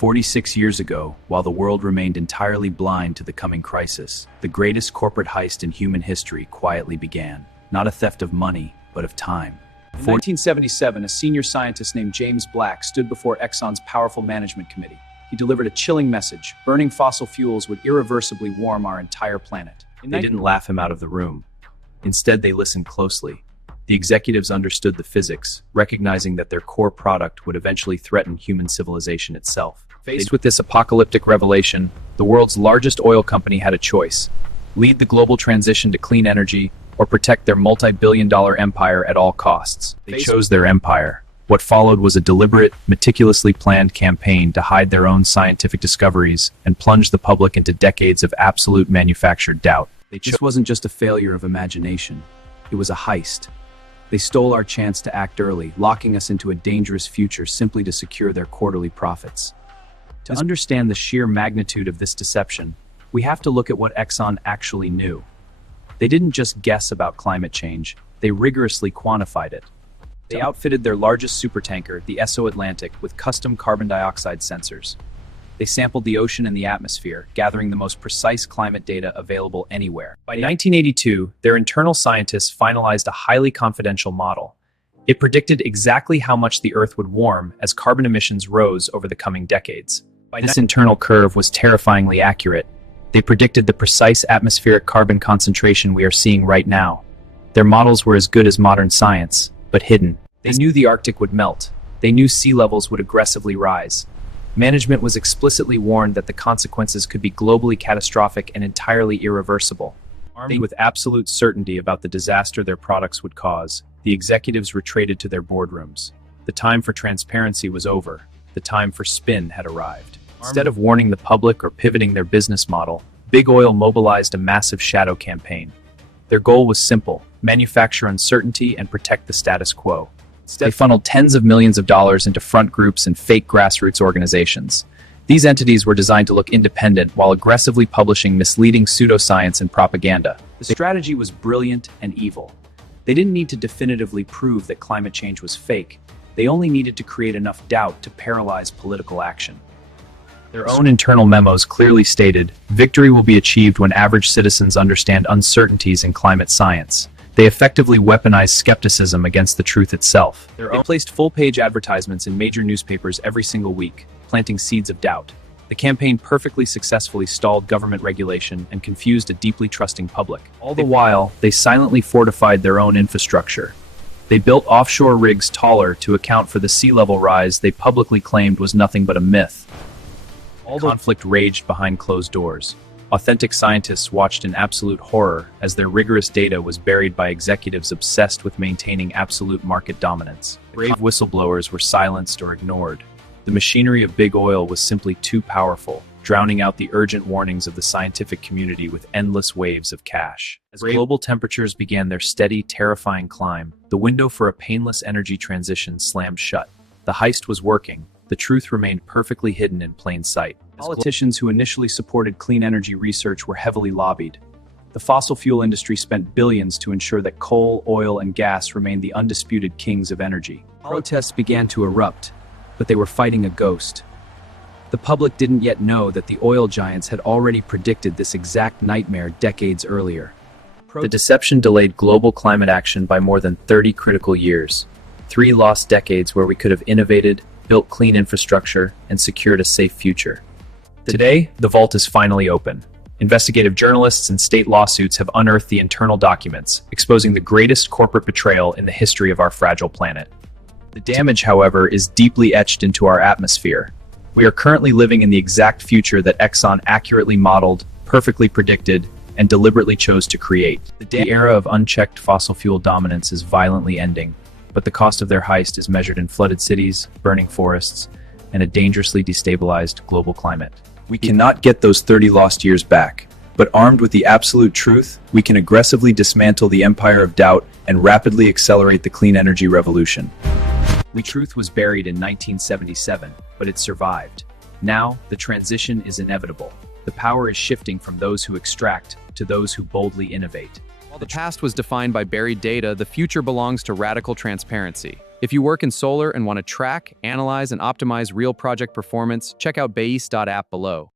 46 years ago, while the world remained entirely blind to the coming crisis, the greatest corporate heist in human history quietly began. Not a theft of money, but of time. In 1977, a senior scientist named James Black stood before Exxon's powerful management committee. He delivered a chilling message: burning fossil fuels would irreversibly warm our entire planet. They didn't laugh him out of the room. Instead, they listened closely. The executives understood the physics, recognizing that their core product would eventually threaten human civilization itself. Faced with this apocalyptic revelation, the world's largest oil company had a choice: lead the global transition to clean energy, or protect their multi-billion-dollar empire at all costs. They chose their empire. What followed was a deliberate, meticulously planned campaign to hide their own scientific discoveries and plunge the public into decades of absolute manufactured doubt. This wasn't just a failure of imagination. It was a heist. They stole our chance to act early, locking us into a dangerous future simply to secure their quarterly profits. To understand the sheer magnitude of this deception, we have to look at what Exxon actually knew. They didn't just guess about climate change, they rigorously quantified it. They outfitted their largest supertanker, the Esso Atlantic, with custom carbon dioxide sensors. They sampled the ocean and the atmosphere, gathering the most precise climate data available anywhere. By 1982, their internal scientists finalized a highly confidential model. It predicted exactly how much the Earth would warm as carbon emissions rose over the coming decades. This internal curve was terrifyingly accurate. They predicted the precise atmospheric carbon concentration we are seeing right now. Their models were as good as modern science, but hidden. They knew the Arctic would melt. They knew sea levels would aggressively rise. Management was explicitly warned that the consequences could be globally catastrophic and entirely irreversible. Armed with absolute certainty about the disaster their products would cause, the executives retreated to their boardrooms. The time for transparency was over. The time for spin had arrived. Instead of warning the public or pivoting their business model, Big Oil mobilized a massive shadow campaign. Their goal was simple: manufacture uncertainty and protect the status quo. They funneled tens of millions of dollars into front groups and fake grassroots organizations. These entities were designed to look independent while aggressively publishing misleading pseudoscience and propaganda. The strategy was brilliant and evil. They didn't need to definitively prove that climate change was fake. They only needed to create enough doubt to paralyze political action. Their own internal memos clearly stated, victory will be achieved when average citizens understand uncertainties in climate science. They effectively weaponized skepticism against the truth itself. They placed full-page advertisements in major newspapers every single week, planting seeds of doubt. The campaign perfectly successfully stalled government regulation and confused a deeply trusting public. All the while, they silently fortified their own infrastructure. They built offshore rigs taller to account for the sea level rise they publicly claimed was nothing but a myth. All the conflict raged behind closed doors. Authentic scientists watched in absolute horror as their rigorous data was buried by executives obsessed with maintaining absolute market dominance. Brave whistleblowers were silenced or ignored. The machinery of Big Oil was simply too powerful, drowning out the urgent warnings of the scientific community with endless waves of cash. As global temperatures began their steady, terrifying climb, the window for a painless energy transition slammed shut. The heist was working. The truth remained perfectly hidden in plain sight. Politicians who initially supported clean energy research were heavily lobbied. The fossil fuel industry spent billions to ensure that coal, oil, and gas remained the undisputed kings of energy. Protests began to erupt, but they were fighting a ghost. The public didn't yet know that the oil giants had already predicted this exact nightmare decades earlier. The deception delayed global climate action by more than 30 critical years. 3 lost decades where we could have innovated, built clean infrastructure, and secured a safe future. Today, the vault is finally open. Investigative journalists and state lawsuits have unearthed the internal documents, exposing the greatest corporate betrayal in the history of our fragile planet. The damage, however, is deeply etched into our atmosphere. We are currently living in the exact future that Exxon accurately modeled, perfectly predicted, and deliberately chose to create. The era of unchecked fossil fuel dominance is violently ending, but the cost of their heist is measured in flooded cities, burning forests, and a dangerously destabilized global climate. We cannot get those 30 lost years back, but armed with the absolute truth, we can aggressively dismantle the empire of doubt and rapidly accelerate the clean energy revolution. The truth was buried in 1977, but it survived. Now, the transition is inevitable. The power is shifting from those who extract to those who boldly innovate. While the past was defined by buried data, the future belongs to radical transparency. If you work in solar and want to track, analyze, and optimize real project performance, check out Base.app below.